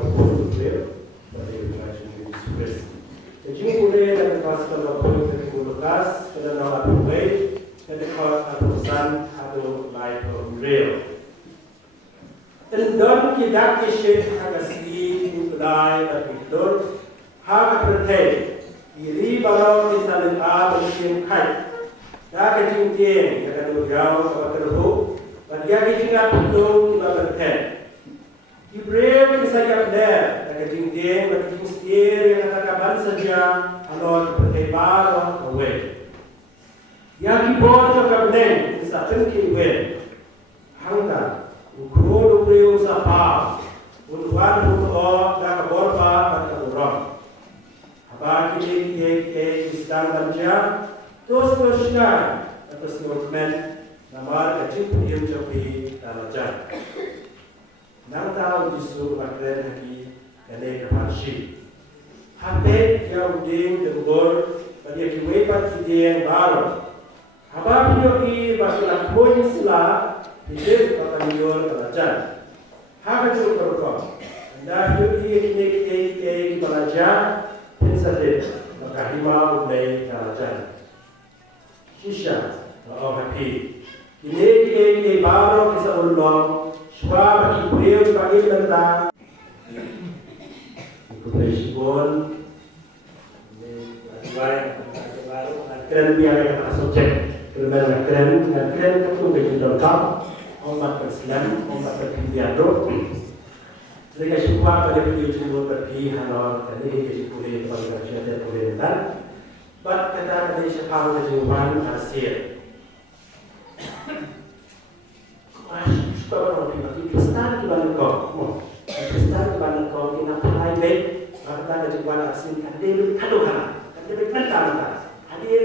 povo judeu, para ele mais de Jesus. Jadi mulai dari pasal 20 Lukas, pada nama Tuhan, pada perusahaan atau life of real. Dan dalam kita kisah agasi mulai dari itu, hak bertemu, iri balau di sana ada musim kai, dah kejadian yang akan berjauh ke terhubung, bagi kita perlu kita bertemu. Ibrahim saja ada, kejadian bagi mustir yang katakan saja, kalau berkebar away. Yang dibawa ke kabinet, disahkan kiwel, hangga, ukro dulu usapa, unwan untuk dah keborba atau urang. Apa kita sedang kerja, terus atau seorang nama kecil dia jadi talajan. Nang tahu justru makna lagi kene kepansi. Hati yang uding dengar pada kiwepat kideng baru. Apa pun bagi poin sila hidup akan dior talajan. Hak itu berkah. Anda kini belajar pensatif maka hima ulai talajan. Shisha happy. Kini baru kisah ulang. Sebab bagi beliau bagi tentang ikut keren biar yang subjek keren itu bagi lengkap umat Islam umat berkhianat. Jadi sebab pada beliau semua pergi halal tadi jadi boleh bagi kerja boleh dan buat kata tadi sekarang kejuruan hasil. Kalau orang Kristen di mana kau, Kristen di mana kau kita pakai baik, kita kejuruan asin hadir kado kana, hadir kental hadir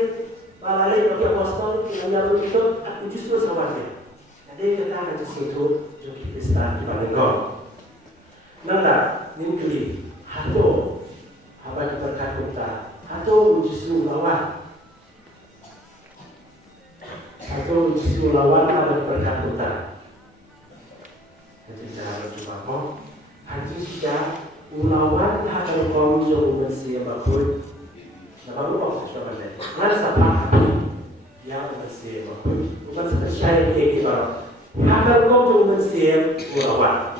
balai bagi apostol yang lalu itu aku justru sahabatnya, hadir kita justru itu jadi Kristen di mana kau. Nanda, nimkili, hato, apa yang berkata, hato justru lawan, ada berkata. Ketika berjumpa kau, hati kita ulawan hati kau jauh bersih bakul. Nampak kau sudah benar. Mana sampai hati yang bersih bakul. Bukan seperti yang kita. Hati kau jauh bersih ulawan.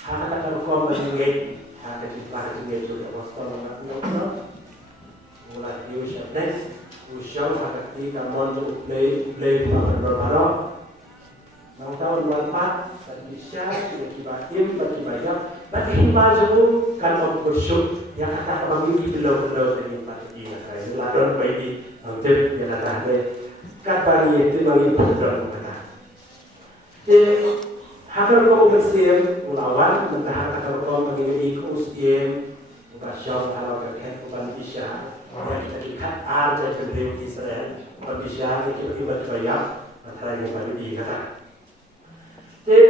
Hati kau mengingat hati kita mengingat juga waspada makna. Mulai diusia next, usia hati kita mau play berbarang. Nang tahu manfaat bagi syariat, bagi batin, bagi banyak, bagi himaju kan aku bersyukur yang kata kami belau dengan bagi ini ladon bagi nanti yang ada kata ini itu bagi program kita. Jadi hakar kau bersih melawan, mentah hakar kau mengirim usian, bukan syariat kalau kerja bukan bisa, orang kita ikat aja ke Israel, bukan bisa kita berbayar antara yang bagi kata. Jadi,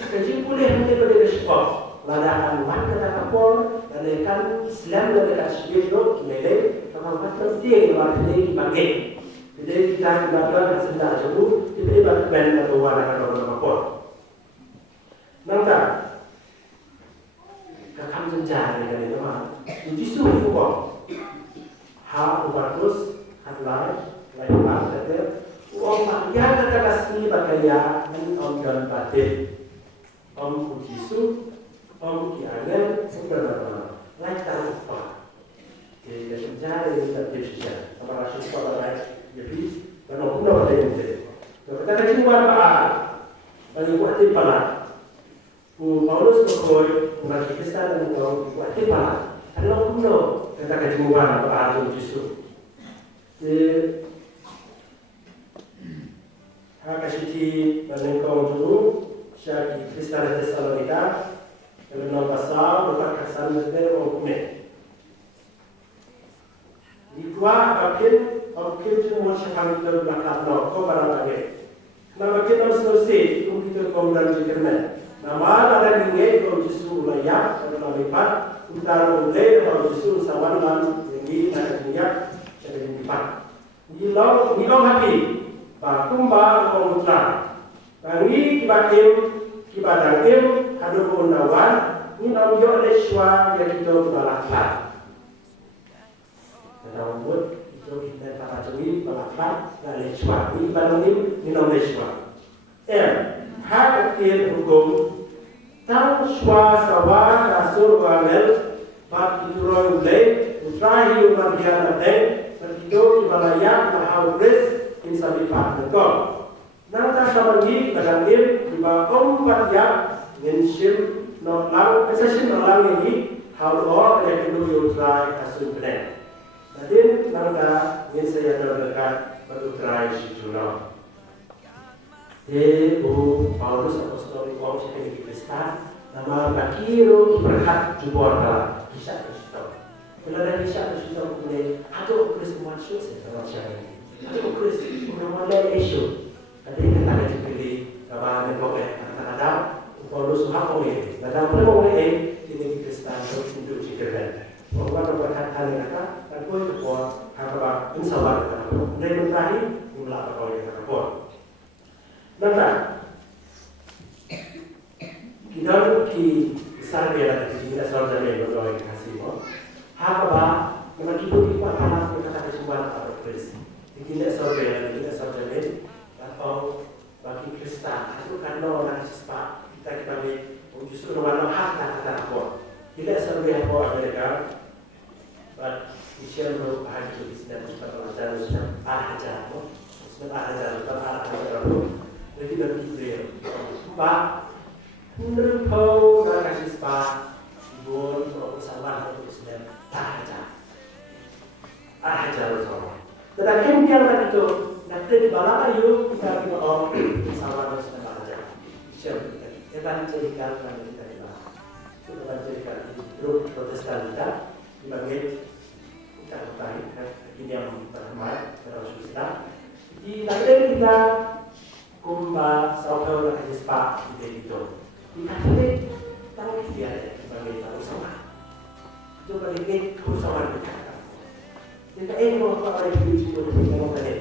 kesimpulan yang kita sebut, ladang mana kata kapol, ladang Islam ladang sebelum melek, kalau macam dia waktu dibagi, jadi kita belajar sebentar dulu, kita belajar atau warna atau kapol. Nampak, kakak menjadi kan itu mah, justru itu kok, hal bagus, hal lain ada. Orang yang kata kasih bagaya om dan batin, om Yesus, om Kianen, sebenarnya lain tak lupa. Jadi mencari kita bisa, apa rasanya kalau lain jadi kalau pun ada yang jadi. Kita kaji apa? Bagi buat timpala. Paulus berkoi bagi Kristen dan kau buat timpala. Kalau pun kita kaji apa itu Yesus. Hakashiti menengkau dulu syari Kristen Tesalonika dalam pasal berkat kesan dan hukumnya. Di dua akhir semua syahang itu belakang kau barang lagi. Nama kita selesai itu kita kemudian dikirman. Nama ada tinggi kau justru layak dalam lipat utara mulai kau justru sawangan tinggi dan minyak jadi lipat. Nilong hati. Bakumba kongutra, bangi kibakim, kibadangim, ada unawan ni nam yo le shwa ya kita balaklat nam buat itu kita para cumi balaklat la le shwa ni balong ni nam le shwa hak tiel hukum tang shwa sawa rasul wamel bat ituroi ule utrahi umabiana deng berhidup di balaya mahau bris insabi pak negom nata sabangi bagangil di bawah ya ngin no lang session no lang ini how all yang itu you try asun plan jadi nangka ngin saya dekat berutrai sijuno Paulus apostol Paulus yang Kristen nama bakiru berhak jubor kala kisah Kristen kalau ada kisah Kristen boleh atau Kristen masuk sama siapa atau Kristen mulai isu ada yang ada dipilih nama negara kata-kata Paulus hak oleh dan perlu oleh ini Kristen untuk jikirkan bahwa dapat hal yang kata dan kau itu buat apa insyaallah dan terakhir mulai oleh kata Nampak? Kita ki besar biar kita selalu jamin berdoa kasih mo. Apa memang kita di mana kita kata semua apa terus. Kita selalu biar kita selalu jamin atau bagi Kristen itu karena orang sesat kita kami justru orang hak kata apa. Kita selalu biar apa mereka. But Islam berbahagia di sini kita belajar Islam ajar mo. Islam ajar jadi bagi Israel, Pak, menurut mereka kasih Pak, ibu, pesawat untuk Islam, ajar bersama. Tetapi kemudian tadi itu, nanti di bawah ayu kita mau pesawat untuk Islam ajar. Kita jadikan nanti kita di bawah. Kita jadikan grup Protestan kita dibangun kita baik, ini yang pertama terus Islam. Di nanti kita kumba saudara nak jumpa di itu. Dikatakan tahu dia sebagai tahu sama. Itu bagi usahawan berkata. Jadi mau apa yang dibuat di dalam tadi.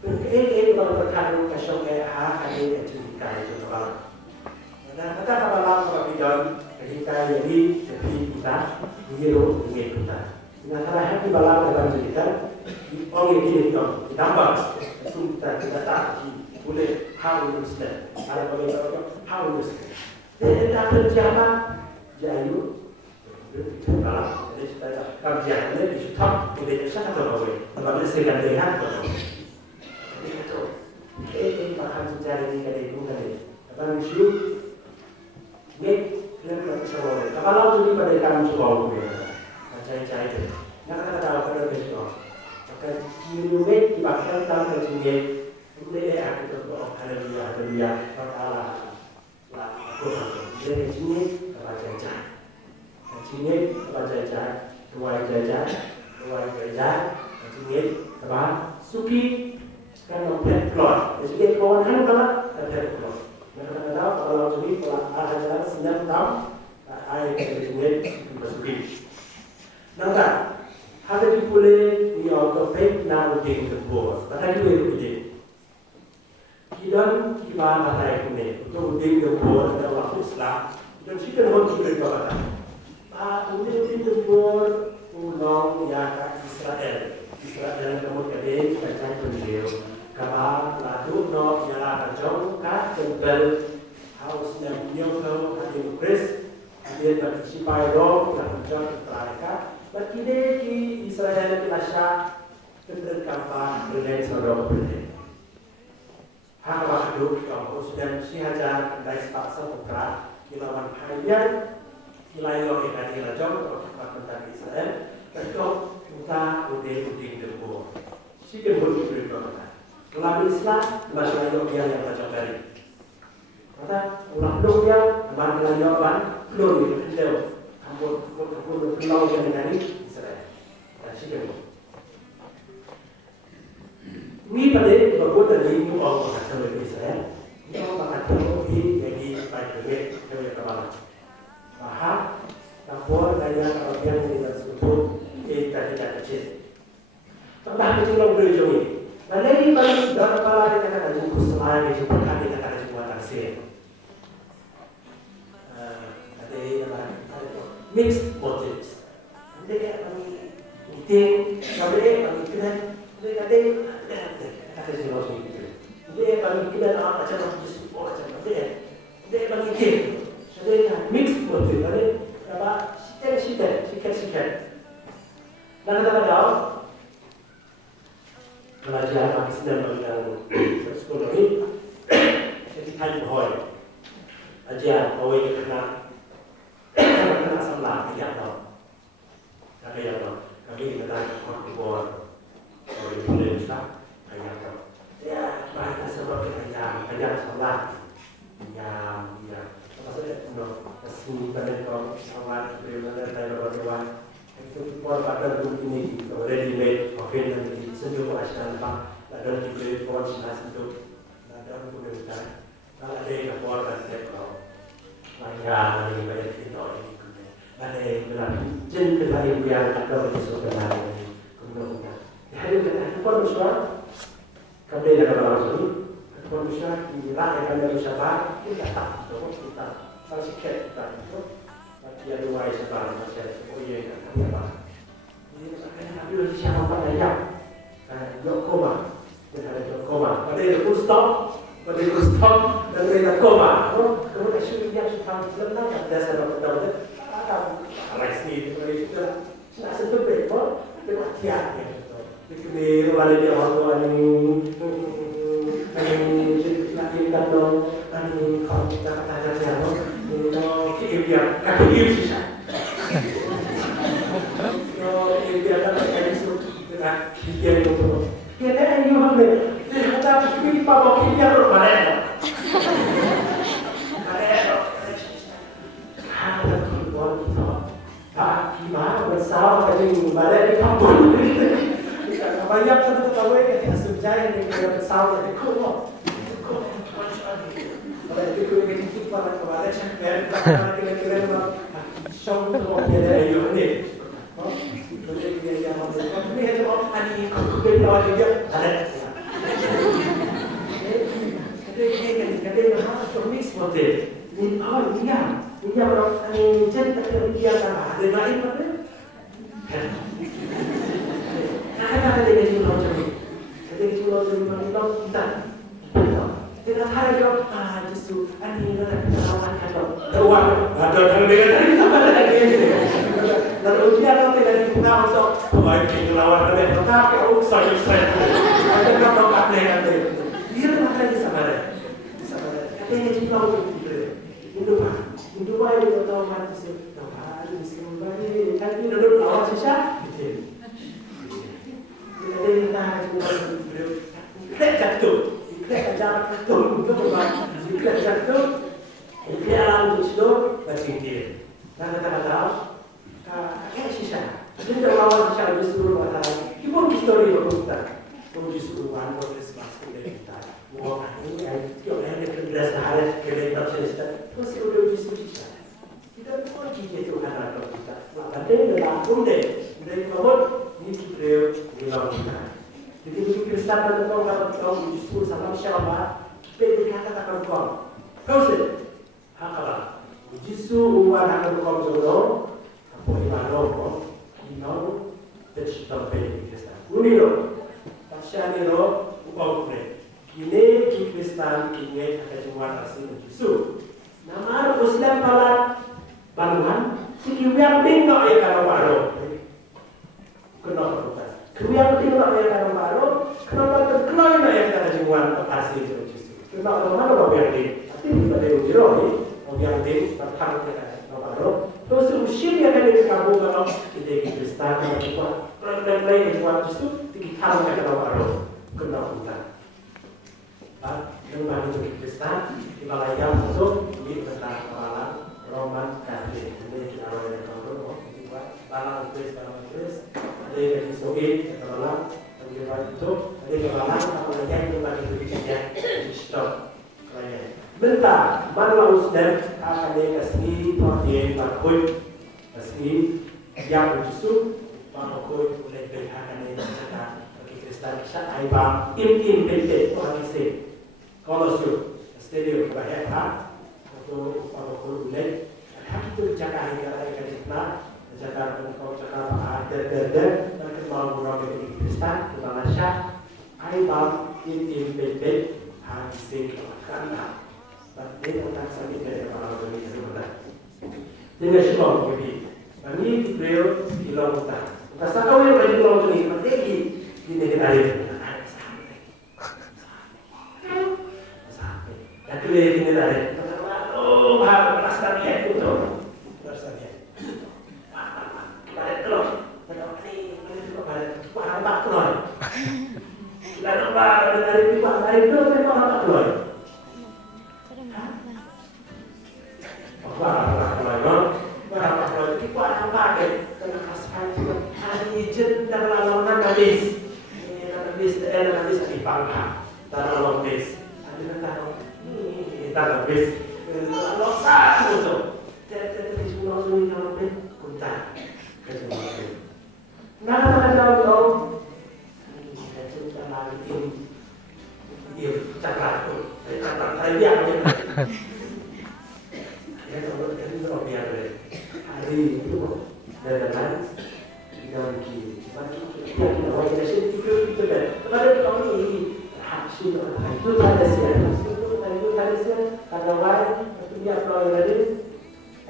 Jadi kalau berkata kasih hak ada yang cerita itu terlalu. Dan kata kapalang kemudian ketika jadi seperti kita hero ini kita. Nah kalau hati balang dalam cerita orang ini itu ditambah itu kita tak boleh how Muslim, ada bagaimana how Muslim. Jadi ada zaman jayu, kalau jadi kita kerja ini di top, kita bisa tahu bahawa apabila segala lihat bahawa jadi itu, ini bahan sejarah ini kada itu kada. Apa mesti make lepas semua. Kalau jadi pada kami semua boleh, cai itu. Nak kata tahu pada besok, akan diumek dibahas tentang kerjanya. Mulai aku berdoa haleluya Allah lah jadi sini baca sini baca dua sini apa suki kan nomor plot jadi kawan kan kalau ada plot mereka tahu kalau sini kalau ada senang tahu ayat sini suki nampak ada boleh di autopilot nak ujian kedua pada dua ujian dan kita kata ini untuk mendengar dalam Islam dan kita harus berdoa. Untuk mendengar ulang ya Israel kemudian kita beliau kapal lalu no ya jauh kat tebal harus yang nyokau kat Inggris dia bersipai dong dan jauh mereka berkini di Israel Malaysia tentang kapal berdaya saudara berdaya. Hak waktu kalau sudah sihajar dari paksa putra kilauan harian kilau yang ada rajam atau tentang Israel tentu kita udin debu si debu itu berkata dalam Islam masalah yang rajam dari kata ulang dunia kembali jawaban belum itu jauh kampung pulau yang dari Israel dan si debu ini pada berbuat dari itu orang kata Israel itu maka teknologi jadi baik dari kepala bahwa kapur daya kemudian yang disebut kita tidak kecil tempat kecil yang berujung ini dan ini paling dalam kepala kita kata jumlah selain itu bukan kita kata jumlah taksir mixed motives. Hindi kaya pang-iting, sabi pang-ikinan, hindi kaya sinusunod ito. Hindi pang-ikinan ako at saka Diyos po at saka hindi pang-iting. Sabi mixed motive, apa? Sikat. Nakatawa daw, pelajaran makisnya bagi sekolah ini, jadi kali boy, aja awal kena sebelah, kayak kami kita kumpul, awal boleh bisa, kayak ya, banyak sebab kayak sebelah, ya, maksudnya, seni pada kau awal bagaimana saya berbuat. Itu pada ini ready made coffee dan sentuh asal apa dan dibeli pohon sinas itu dan kemudian kalau ada yang keluar dan tekno maka ada yang banyak itu ada yang bilang jen terlalu yang ada di sekolah ini kemudian hari kita pun besar kembali ke dalam sini pun besar di rakyat yang berusaha kita tak kita salah sikit kita itu dia dua sebar macam semuanya kan apa ini makanya Nabi udah siapa banyak yok koma dia ada yok koma pada itu full stop dan ada koma kalau isu yang sudah benar ada sebab betul ada resmi itu sudah sentuh betul dengan tiap itu ini wala dia orang ini lagi kan dong ini kalau kita kata-kata kaki sisa. Kalau dia kan kayak itu, dia itu. Kita ini mana? Kita pilih pabok ini yang mana? Ada tujuan kita. Gimana bersama dengan mana di kampung? Banyak satu tahu yang asumsi yang bersama di kampung. Kalau itu kita pada kemarin saya kira-kira show itu dia ayo ni. Jadi dia yang masuk ni hanya ani kita awal dia ada. Jadi kita mix motif. Ni awal dia orang ani cerita dia kan ada lain pada. Ada dia jual macam ni. Jadi jual macam kita. Kita hari itu justru ani lawan kalau lawan ada yang dengan sama lagi lalu dia kalau tidak dikenal so baik itu lawan dengan tetapi saya ada kalau apa yang ada dia makanya sama katanya juga itu itu tahu mati sih tahu sembari kan dia dulu lawan sisa gitu jadi kita cuma jatuh kita jarak betul untuk berbuat kita jatuh dia alam itu berpikir karena tahu kayak sisa jadi lawan sisa justru masalah kita histori berputar justru wan proses masuk kita wah ini yang kedua sehari kita cerita terus udah diskusi kita pun itu karena kita ada dalam kunde dari kawan ini kita bilang kita jadi begitu Kristen dan kau dapat tahu justru sama siapa kita dikatakan kau sih hakala justru uang akan kau jodoh apa ibadah kau inau tercipta bagi Kristen uniro pasca niro uang kau kini Kristen kini akan cuma asing justru nama Muslim palat baruan sekian bingkok ya kalau baru kenapa Kemudian kita yang baru, kenapa terkenal yang ada jiwan asli itu justru. Kenapa mana bagian ini? Tapi kita dari ujung bagian ini terkait dengan baru. Terus usia yang ada di kampung kalau kita Kristen kita dan lain jiwan justru kita dengan baru. Kenapa? Yang mana itu Kristen di Malaya masuk di tentang kepala Roman Katolik. Ini kita awal dari kampung. Balang tulis. Ada yang disogi keterangan penjelasan itu ada keterangan apalagi yang bagi dirinya stop klien bentar mana usdan akan dikasih proyek bakut kasih yang justru bakut oleh pihak akan dikatakan bagi Kristen saat aiba tim PT orang isi kalau su studio bahaya atau bakut oleh hak itu jaga negara yang kita Jakarta ada dan kemauan orang di Pakistan, di Malaysia, Aibam in bed hasil karena tapi tentang sakit dari orang ini sebentar. Dengan semua begini, kami beliau hilang utang. Kasih kau yang baju orang ini, mati di negara ini. Sampai, tapi di negara ini, oh, harus lagi itu tu, harus lagi. Pada terus, pada pada tak terus. Lalu dari pihak dari itu memang tak terus. Kalau kita ada pakai kena kasih juga hari jen dan laluan habis di pangkal dan laluan habis ada tahu ini tak habis laluan satu tu jadi semua semua yang habis kuntar kecuali nah tahu itu lagi ini cakap tu cakap saya dia hari itu dalam dalam kita orang Indonesia itu kan pada kami ini hasil itu ada siapa itu ada siapa ada orang itu dia kalau ada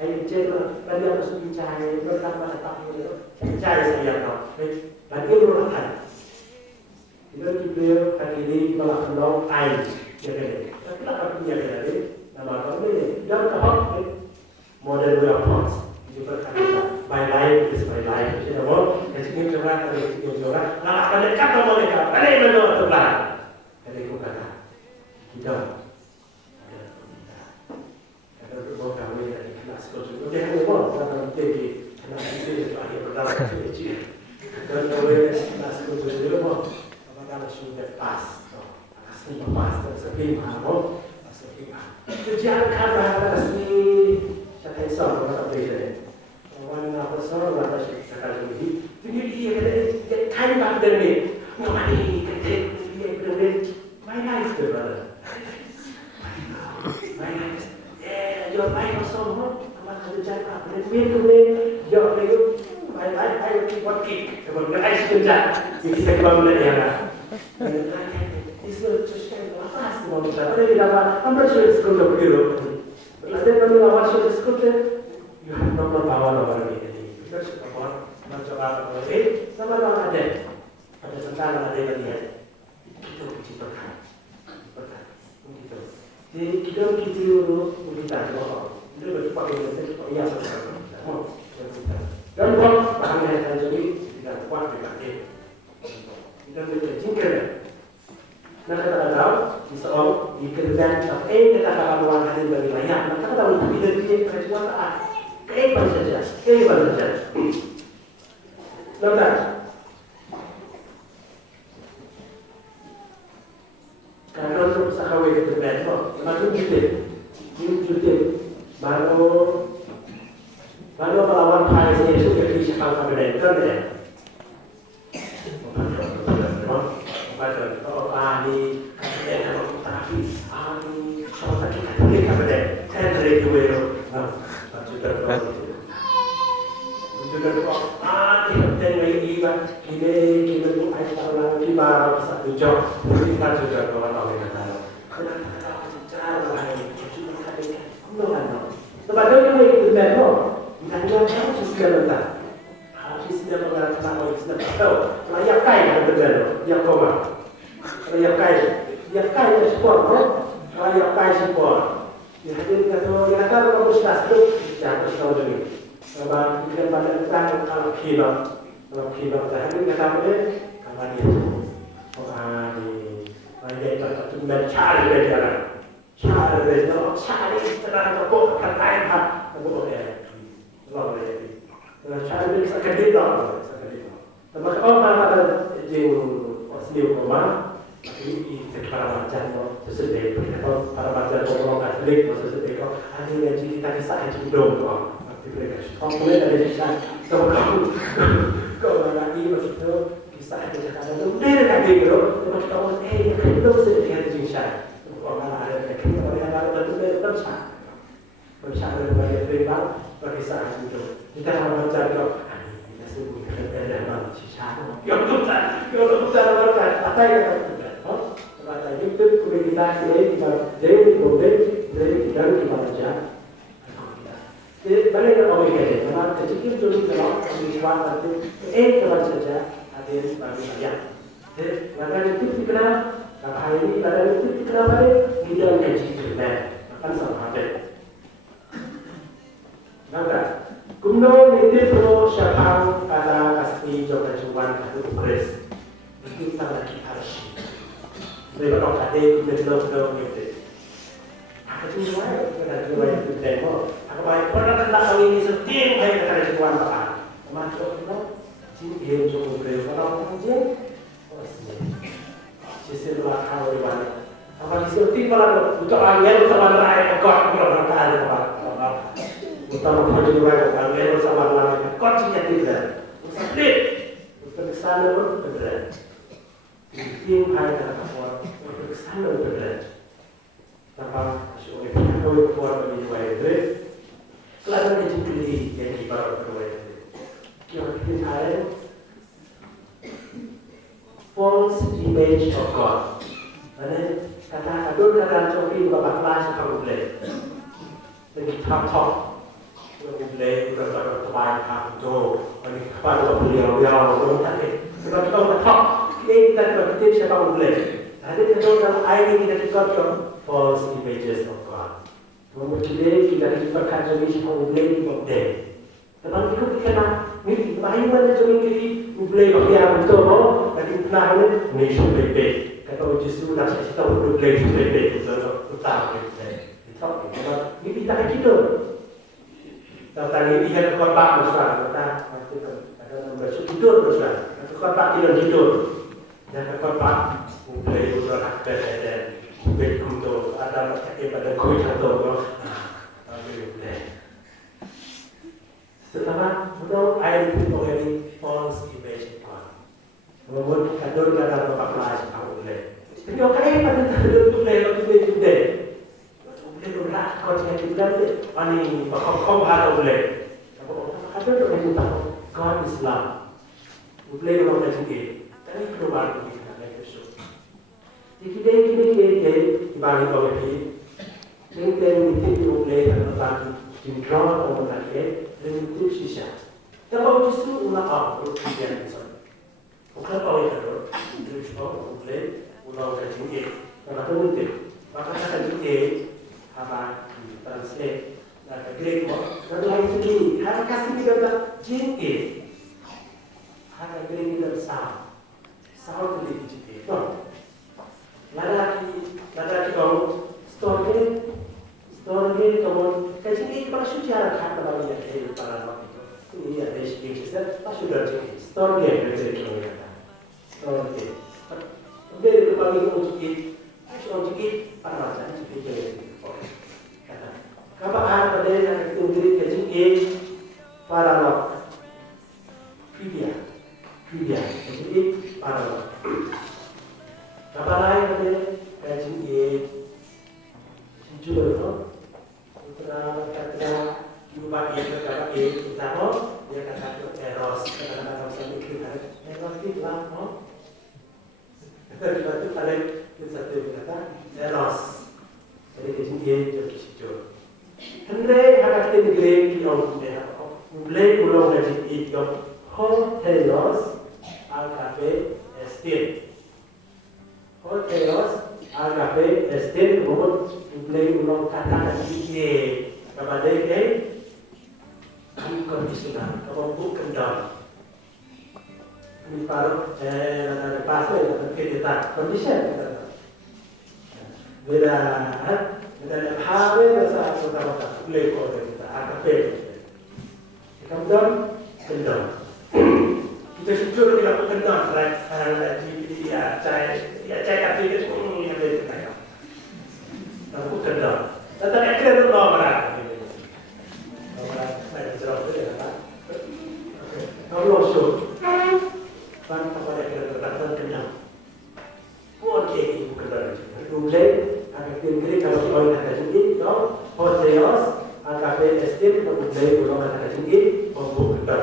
ayo cek tadi apa sih cahaya pertama tak itu cahaya saya tahu lagi belum ada itu kita hari ini malah belum air ya kan tapi apa punya dari nama kamu ini jangan kahok model weapons juga kan my life is my life jadi apa jadi coba kalau coba nah pada kata mereka pada menurut Tuhan dari kata kita ada beberapa kami dari kelas sekolah dia ada orang tinggi kelas itu ada pertama kecil dan kemudian kelas sekolah itu apa kalau sudah pas asli pas seperti apa seperti kerjaan kan asli saya tahu kalau apa Wana pasal wala sekarang ini, jadi dia kain badan ni, ngomani kecil dia berada, my life tu berada, my life, your life pasal mana, apa kerja apa, dia tu ni, your life, my life, I buat kick, sebab I kerja, kita keluar dari yang lah, itu cuma lepas tu mahu cakap, ada kita apa, apa sih sekolah begitu, ada kami awal sekolah you have no more power over me. Because upon mencoba mengerti, sama ada tentara ada yang lihat. Kita kecil berkat, begitu. Jadi kita itu bercepat dengan iya saudara. Dan buat bahan yang terjadi tidak kuat dipakai. Kita berjingkir. Nah kita tahu di seorang di kerjaan kita akan meluangkan dari layak. Maka kita tahu bila dia kerja kehidupan saja. Lepas, kalau untuk sakhawe itu betul, macam juta, baru pelawan Thai itu jadi sakhawe betul kan ya? Baca ni, kalau tapi kalau kita boleh betul, kan dari dua juga kita ini kita tu ada orang di bawah satu job, kita juga orang orang yang tahu. Kenapa cara lain? Cuma ada kumpulan. Sebab dia itu benar. Bukan dia sudah letak. Habis dia mengatakan orang sudah tahu. Layak kaya benar. Yang koma. Layak kaya sport. Layak kaya sport. Dia kata kalau sudah itu jangan tahu dulu. Sebab kita pada tentang kalau kibat tadi kata apa? Kalau dia dia itu mencari berjalan, cari setelah itu akan lain hal, lalu cari bisa kedip. Tapi orang ada jeng asli rumah, ini para macam sesuatu para macam orang Katolik sesuatu ada yang kita kisah itu dong. Komponen dari kisah kau lagi maksud tu kisah itu kata tu dia dah gitu macam kau itu sedikit jinsa orang ada kita orang ada betul betul sah Bersama dengan Tuhan, berisah itu. Kita harus mencari kita sungguh ada dalam sisa. Yang kita lakukan, apa yang kita lakukan? Kata itu kita kita dari problem dari kita baca. Jadi banyak orang yang memang kecil dulu kalau biswa itu kita saja ada bagi banyak. Jadi maka itu dikenal. Kalau hari ini pada itu dikenal pada kita menjadi kita akan sama ada. Maka, kuno itu pro syafang pada kasih jodoh cuan atau beres. Itu kita lagi harus. Jadi kalau ada kita belum gitu. Aku cuma kita cuma itu demo. Aku baik pernah tentang hal ini setiap hari kita cuan apa? Termasuk kita cinta jodoh beres. Kalau kita sisi luar kalau di mana? Apa disebut kalau untuk angin sama lain kok belum ada apa? Utama pada dua orang yang bersama lain kau tidak sakit untuk kesana pun berat tim hari apa untuk kesana berat tanpa suami kau keluar dari dua itu kelihatan itu pilih yang dibawa dua itu yang tim hari false image of God mana kata adun kata copi bapak kelas kamu boleh jadi top Mulai berbagai macam tu, ini kepada beliau orang tadi. Sebab kita bertak, kita berkata siapa mulai. Jadi kita dalam ayat ini kita cakap false images of God. Kemudian kita berkata jadi siapa mulai boleh. Tapi kita kena, ni bahagian mana jadi mulai bahagian betul, tapi pernah ni boleh. Kata justru nak kita boleh betul, utama boleh. Ini kita kita. Tentang ini dia korban besar, kita ada bersuci tidur besar, atau korban tidur tidur, dan korban mulai udah ada bekum tu, ada macam pada koi contoh, boleh. Setelah itu air itu menjadi false image God. Membuat kador kadar bapak kelas boleh. Tapi orang pada kador boleh, boleh. Itu berat kalau saya tidak ani berkom ada boleh. Ada orang yang tahu God Islam boleh orang yang tinggi. Tapi keluar dari sana itu. Jadi kita dibagi oleh ini itu boleh tentang jinjau orang lagi dan itu sisa. Kalau justru ulama berkaitan dengan bukan oleh itu boleh ulama tinggi. Kalau itu maka kita tinggi apa translate dari Greek dan lain sebagainya. Harus kasih kita jinti. Harus Greek kita sound itu jinti. Lagi kalau story kamu kaji ini pada sejarah kata bagi yang para waktu itu. Ini ada sedikit pas sudah jinti. Story yang berbeda kita. Story. Kemudian itu bagi untuk para macam jinti. Kapag pada yang Ingrid kecil para lok, fidia, jadi para lok. Kapag lain pada kecil jujur tu, utara kata jumpa dia berkata utama dia kata eros, kata sampai kita eros itu lah, Kita tu ada satu kata eros, jadi kecil jujur. Hendai harap negeri yang mulai pulau dari itu hotelos alkafe estate kemudian mulai pulau kata dari kepada unconditional kalau bukan down ini baru ada pasal yang kita condition beda dan hari saat pertama kali kita AKP kemudian kendang kita jujur tidak kendang karena dia cai hati itu yang lebih kaya aku kendang tetapi akhirnya itu nomor saya bicara itu ya kan kalau so kan pada kita berkata kendang bukan itu kendang itu mulai ada tinggi kalau orang kata tinggi, hotelos, ada budaya orang kata tinggi untuk kita.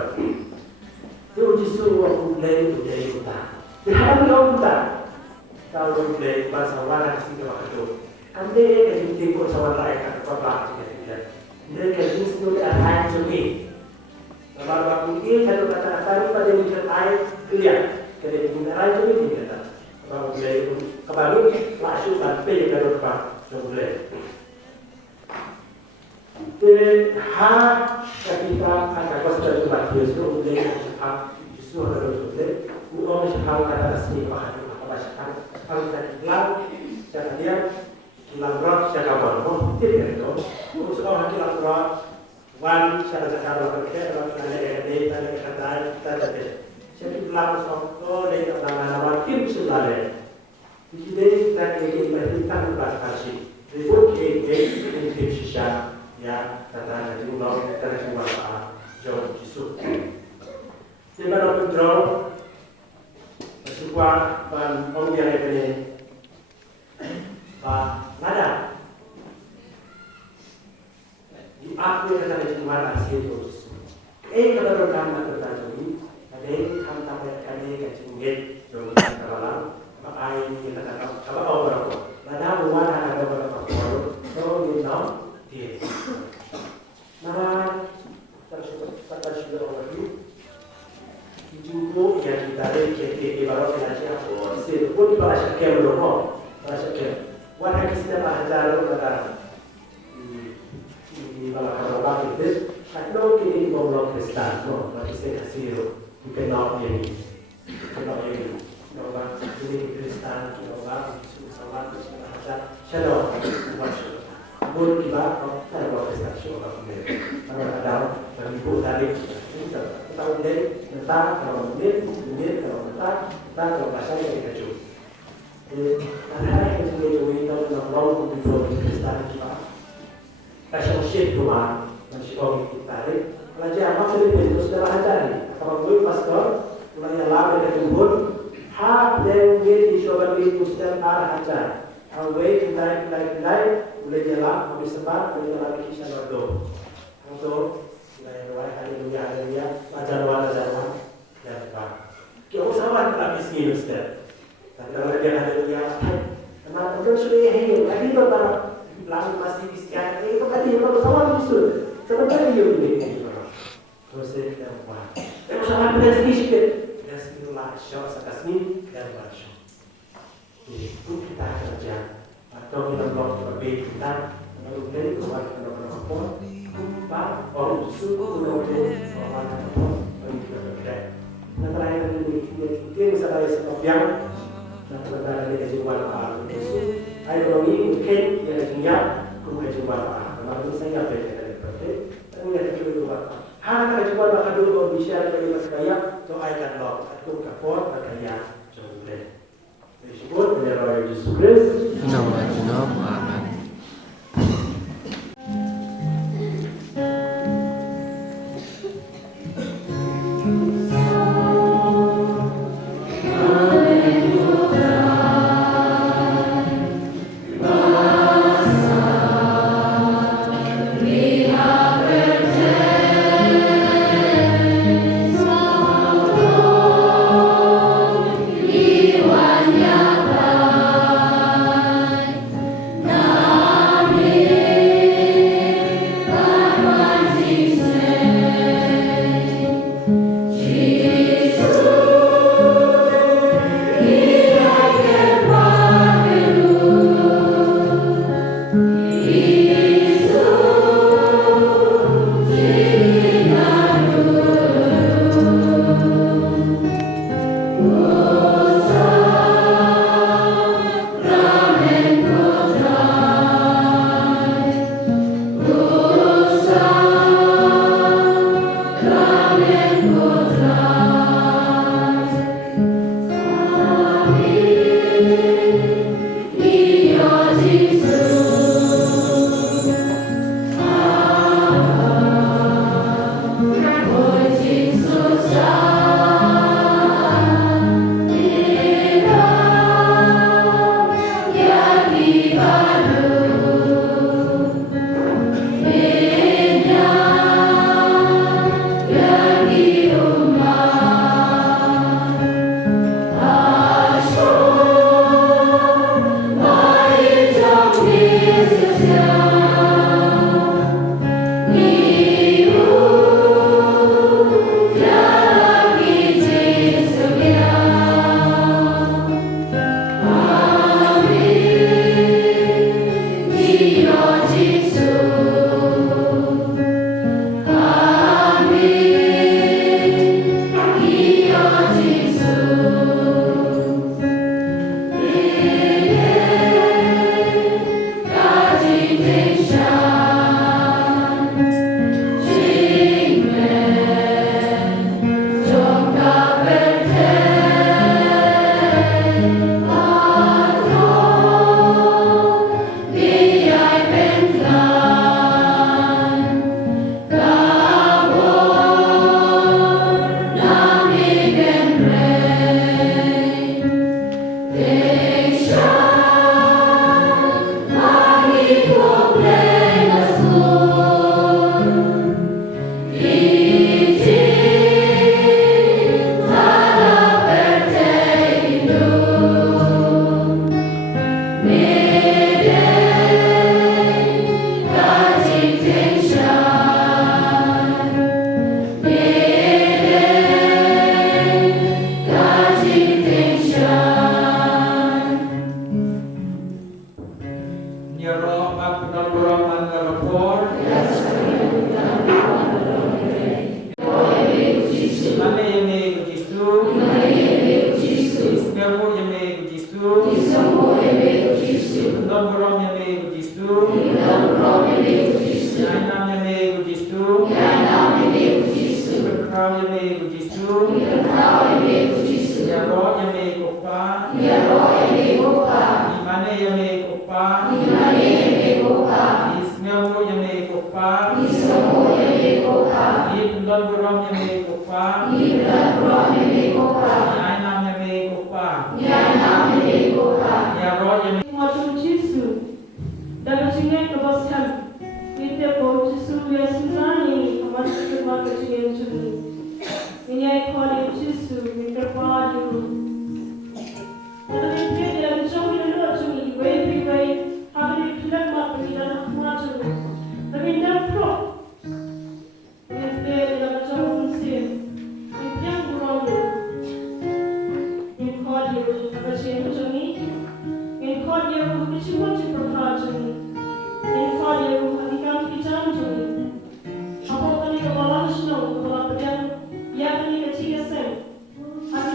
Dia justru budaya kita. Dia hari orang kita. Kalau budaya bahasa orang kasih kita waktu. Anda yang tinggi kau sama lain kan kau pelak juga. Dia kerja semua ada jadi. Kalau waktu ini kalau kata-kata ini pada mikir air kelia. Kerja dengan air jadi kita. Kalau budaya kembali langsung sampai ke depan boleh. Ha ketika ada konsep lagi itu boleh sebab justru harus boleh. Orang sebab kata asli bahan apa sebab kalau kita bilang cara dia kilang rock cara baru tidak itu. Untuk orang kilang rock wan cara berkerja kalau kita ada tanda kata tanda jadi bilang soal dengan nama-nama tim sudah ada. Jadi kita kita berkasih. Ribut ini sisa ya kata jumlah terjumlah jauh justru. Di mana kontrol sebuah pengujian ini ada di aku yang ada jumlah hasil justru. Kalau orang nak bertanya ada yang sampai ada kecingit jauh terlalu air ini kata apa orang tu. Mana buat ada orang tu. So you know dia. Nama tersudah orang itu. Jumpa yang kita ada di barat Malaysia. Sebut bahasa Kemal bahasa Kemal. Warna kita bahasa kata di barat orang itu. Kalau kita orang Kristen, bagi saya kasih bukan orang ini, bukan orang ini. Orang ini Kristen, orang Islam, bahasa Shalom, bahasa. Bukan kita orang Kristen, orang ini. Kalau ada ibu tadi, kita tahu dia, kita kalau kalau bahasa yang kita cuci. Ada yang kita cuci itu orang untuk Kristen kita. Kasih usia cuma masih orang kita ni. Pelajar apa Filipin itu sudah ajar ni. Kalau dulu pastor, mulai lama dari tubuh. Hak dan dia dicoba di Muslim ajar. Awal kita boleh jalan, boleh sebab, boleh jalan di kisah berdoa. Untuk kita haleluya, ajar dan sebab. Kita sama dalam isi Muslim. Tapi kalau dia haleluya, teman-teman sudah hidup. Lagi beberapa lalu masih isian itu tadi kalau sama justru sebenarnya dia boleh terus dia buat. Kalau sama presiden itulah show sakasmi dan barsho. Itu kita kerja atau kita blog berbeda kita lalu dari keluar ke nomor kumpa orang justru kemudian orang kita berbeda. Nah terakhir ini misalnya sebab yang tentang dari jual itu ekonomi mungkin yang dunia kemudian jual kalau saya belajar dari praktek tapi yang kedua hanya jual bahkan dulu kalau bisa dari masyarakat itu akan loh atau kapor berkaya jauh lebih disebut menyerah Yesus Kristus nama aman. Now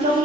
Aku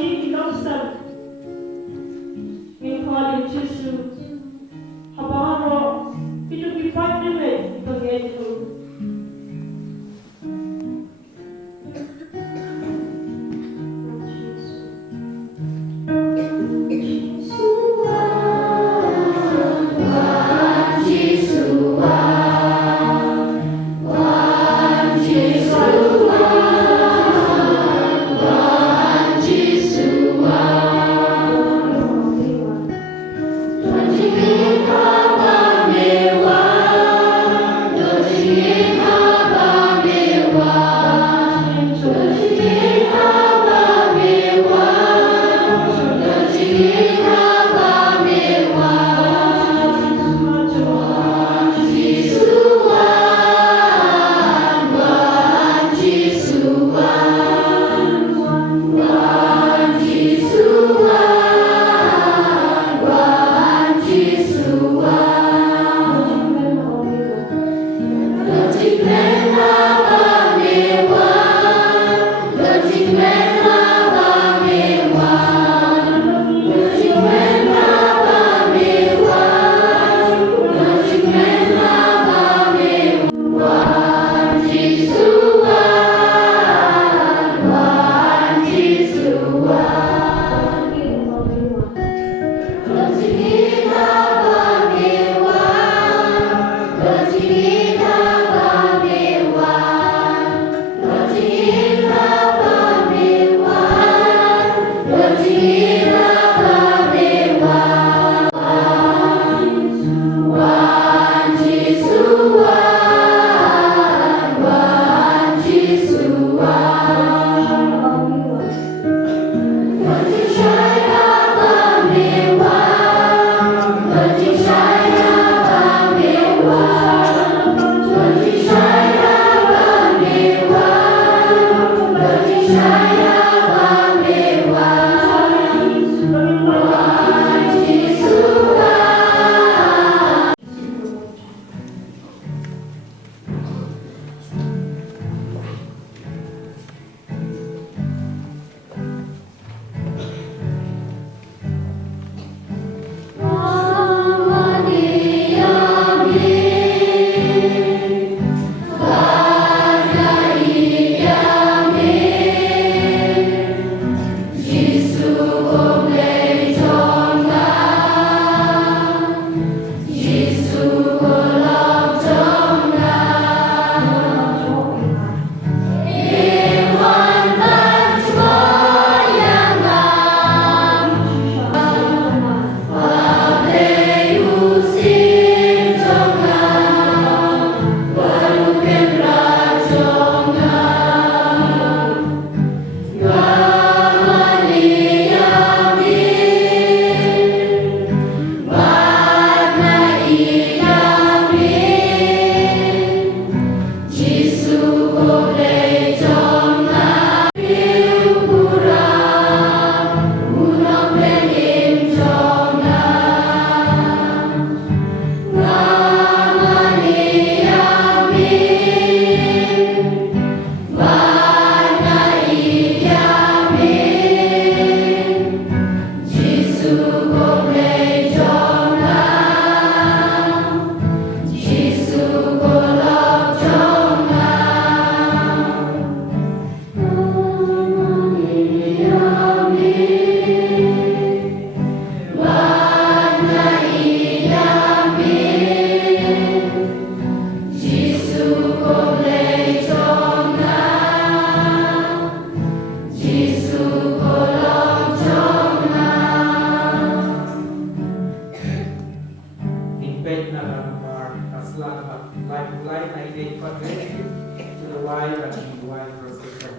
wine procession.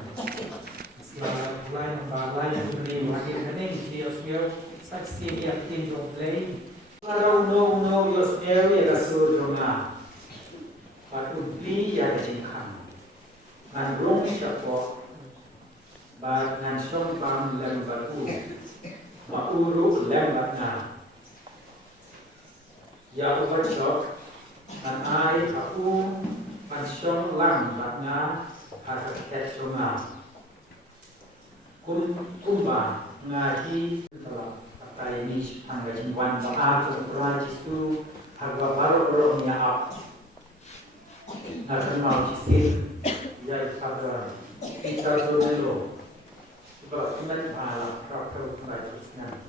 Selain membalai yang beri hadir ini Dios saksi yakin komplain. Kalau no Dios ya rasul dona. Patu beli ya jingkang. Ngan rong siapa. Ba ngan song bang lem batu. Ba uru lem batna. Ya overshot. Ngan ai aku pansong lam batna harkat sunga. Kumba ngaji dalam kata ini tangga jingwan doa berdoa jitu harga baru ap nak mau jisil ya pada kita dulu sebab kita malah kalau pengajian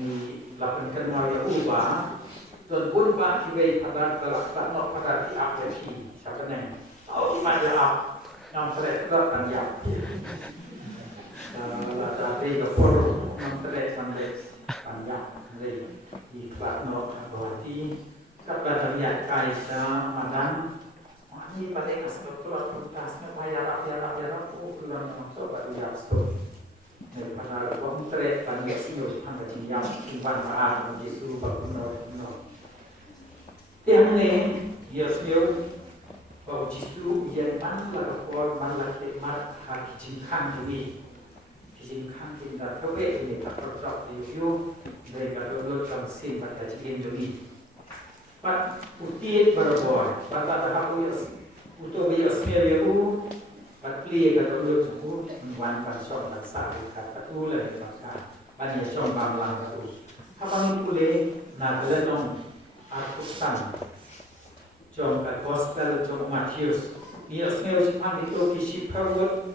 ni lakukan mau ubah dan pun pak kita pada tak nak pada di apresi siapa ni oh macam ap yang terletak yang tapi kepor menteri panjang di kelas nol berarti kepada niat kaisa madan ini pada keseluruhan tuntasnya bayar aku bulan masuk baru ya stop daripada menteri panjang sih tangga jam simpan maan Yesus baru nol yang ni Yesus bahwa Yesus yang mana kor mana khidmat hak jingkang ini jingkang kita tahu ini tak percaya review dari kadang-kadang trong sin pada jingkang ini. Pat putih berbuat, pada aku untuk bias meriu, pat pli kadang-kadang suku wan pasok naksa kata tu leh naksa, banyak som banglang tu. Apa ni boleh nak berenang aku sang, trong gospel trong Matius, bias meriu jingkang itu kisi power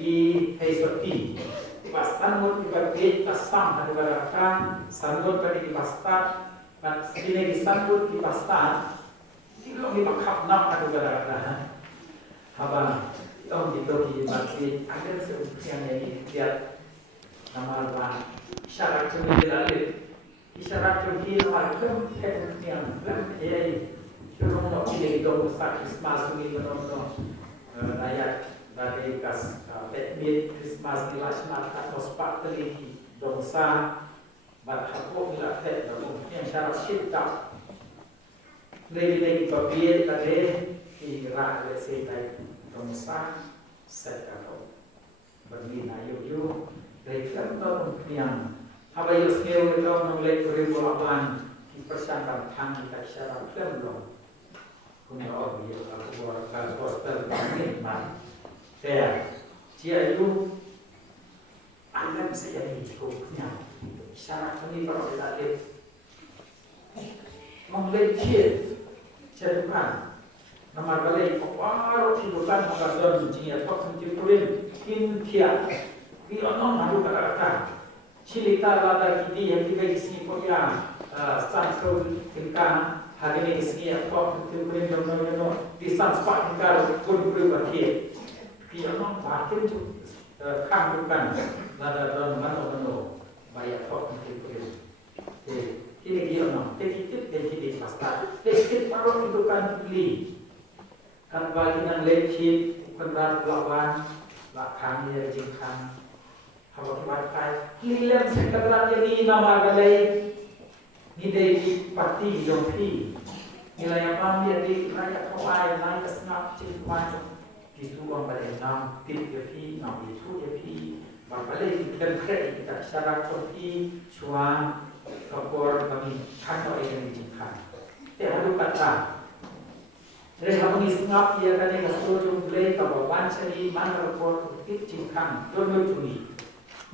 di Hesoti. Pas sanut dibagi pasang ada berakan sanut tadi di pastar dan sini di sanut di pastar tidak dipakap nak ada berakan abang tom di masjid ada sebagian yang lihat nama abang isyarat cemil isyarat cemil macam yang belum curung nak pilih dong besar Christmas ini menonton rakyat dari kas petmit Christmas di Lashmat atau sepakteri dongsa berhakuk bila pet dalam yang syarat cinta dari papir tadi kira lesai dongsa set atau berbina yuyu dari kantor yang apa yang skill itu menolak peribulan dipersangkan tang kita syarat belum kumau dia aku buat gospel ini mah saya dia itu anda bisa jadi hidupnya syarat ini kalau kita lihat memiliki cedukan nama balai pokok hidupan mengatakan jinya tok sentipurin kintia di onom madu kata cilita lada kini yang tiba di sini koya sansol tingkang hari ini sini tok sentipurin dono di sanspak tingkang pun berbagai dia memang bahkan tu kambukan nada dalam mana bayar kok mungkin ini dia memang tetap jadi pasta tetap baru itu kan beli kan bagian lecit kendaraan lawan bahkan dia jingkang hawa pakai hilang sekedar jadi nama galai ni dari parti jompi nilai apa dia di rakyat kawai naik ke senap cingkuan disuruh pada enam tip jepi, enam itu jepi, bapalai dan kredit kita syarat kopi, cuan, kapur kami kantor yang dijingkan. Terlalu kata, dari kami sengap ia kan yang seluruh jumlah kawan cari mana kapur tip jingkan, dono cumi.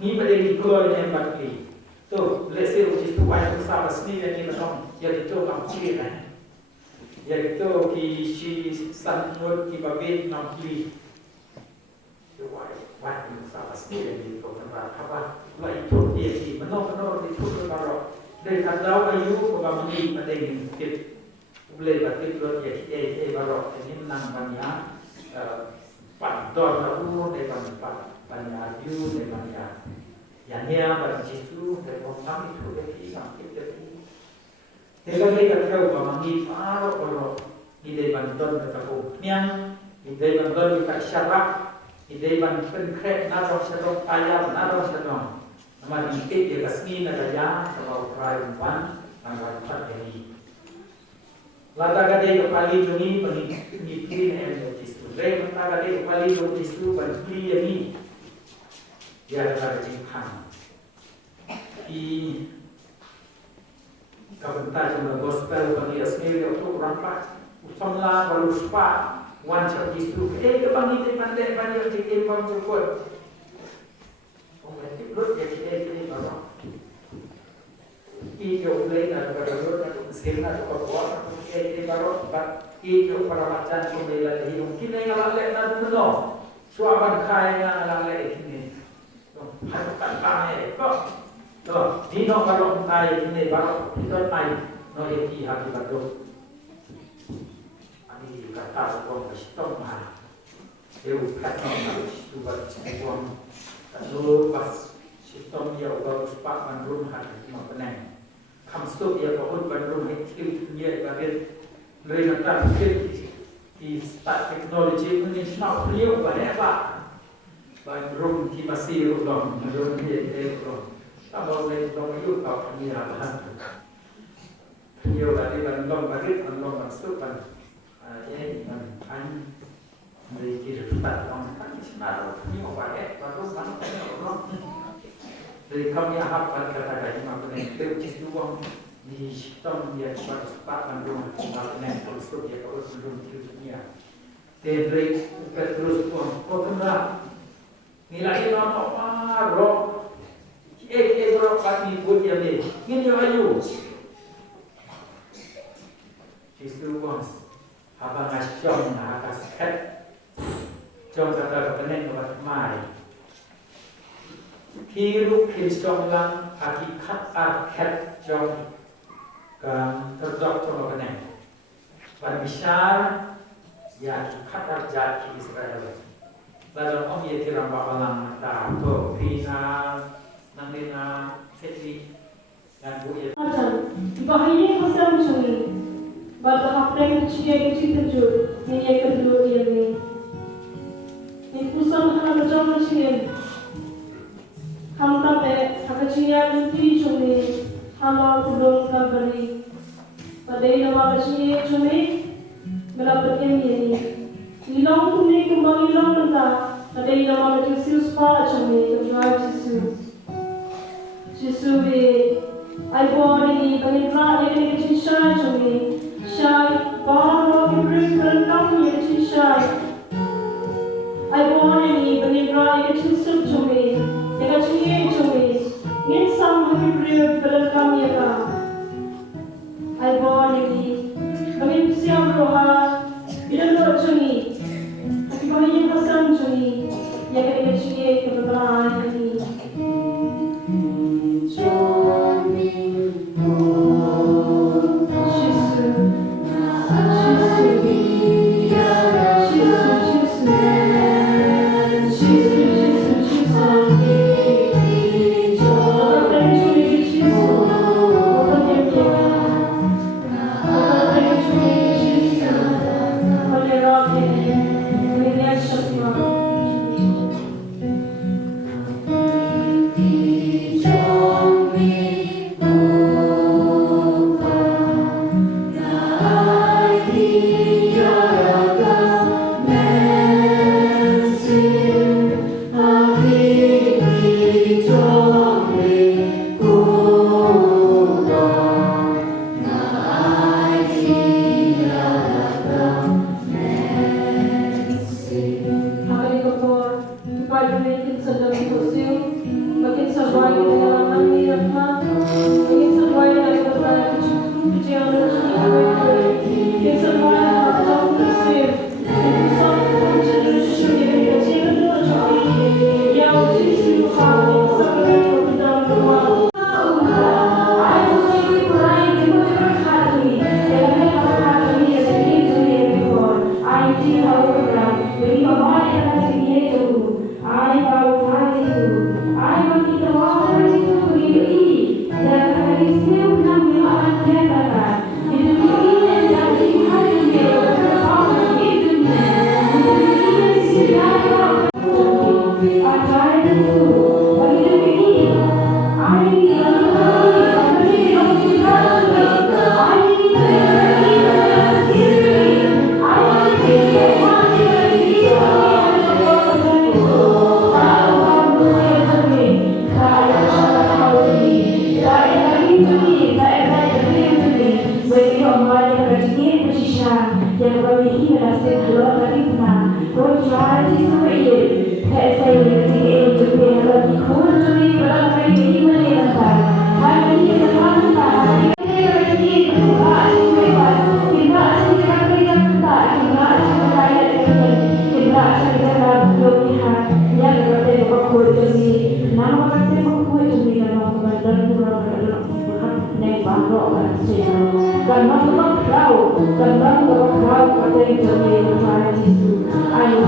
Ni pada dikol yang berkali. Tu, lesir uji tu wajib besar sendiri yang kita jadi tu kami kan. Yaitu ki sanmut ki babit nampi itu wajib salah sendiri di kota apa lah itu dia si menor itu baru dari kadau ayu kebamani pada yang kit boleh batik lot ya baru ini menang banyak pandor lalu dengan banyak view dengan yang dia berjitu dari orang itu dari sakit dari Tetapi kalau bamangi paro kalau ide bantuan kataku, yang Idai ban beri kat syarak, idai ban penkret narong syarong ayam narong syarong. Nama dikit dia kasmi naraya kalau perai umpan angkat hari. Lada gadai kepali joni penipin jisu. Rei mata gadai kepali joni jisu penipin ini. Dia ada jingkang. Di kabentar jumlah gospel bagi asmiri untuk rampak. Usamlah baru spa wan cak jisu. Kepang ini pandai banyak jikin bang cukup. Lut jadi ini baru. Ijo lain ada pada lut ada mesin ada kuat. Ini baru ijo para macam pembela di mungkin yang lalai nanti belum. Suapan kaya lalai ini. Harapan kami kok. Tuh, dino baru naik ini baru itu naik. No eti habis baru. Ani kata orang stop mah. Dia bukan orang itu buat semua. Lalu pas sistem dia baru sepak bandung hari lima peneng. Kamstu dia bahut bandung itu dia bagian mereka di start teknologi ini snap beliau banyak apa? Bandung di masih ulang, bandung dia ulang. Kalau mereka itu kau ni apa? Beliau tadi bandung bagi bandung masuk bandung. Ini bandung mereka dapat orang kan senar ni apa baru mana orang dari kami harapan kata-kata ini apa ni terus uang di sistem dia cepat bandung apa ni terus dia kalau belum dunia dari terus uang kena nilai apa roh berapa kali buat dia ni ini ayu justru uang apa ngasih nak kasih trong kata kebenaran kepada mai. Hirup hidup lang hakikat arket trong terdok trong kebenaran. Berbisar ya hakikat arjat Israel. Lalu om ye tiram bawalang mata to pina nangina seti dan bu ye. Macam bahaya pasal macam ni. Bahawa apa yang kecil terjun, ini kedua dia ni. Pusat hal macam macam ham tapi akaciya nanti cumi hamar belum kabari pada nama akaciya cumi berapa ini hilang kuni kembali hilang mentah pada nama akaciya spa cumi terjual Yesus be aibori penginfra ini kecil cumi syai bahawa kibrit berendam ini kecil syai I want any penibra itu susut cumi, jika cumi cumi, ingin sam habis beri belakang ya ka. I want any, bagi siapa roha, bila lo cumi, tapi bagi pasang cumi, jika cumi kebetulan ini. Dan memang kau kata yang terbaik Tuhan Yesus. Ayo,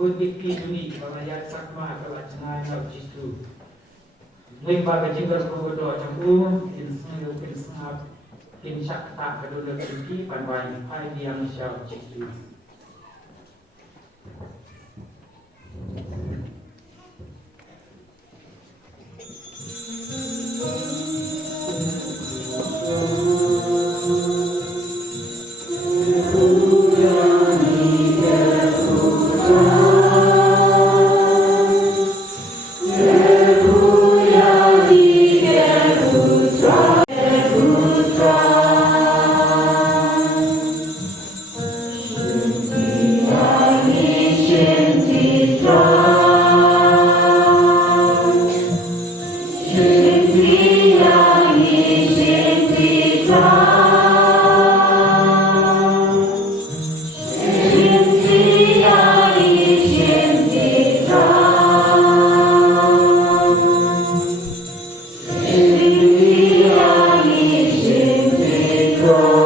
ikut bikti dunia pengajar sakma kelacana nyau jisu. Lima kejibar progodo campur insang insang insyak tak kedua tinggi panwai hai diam nyau jisu. Go.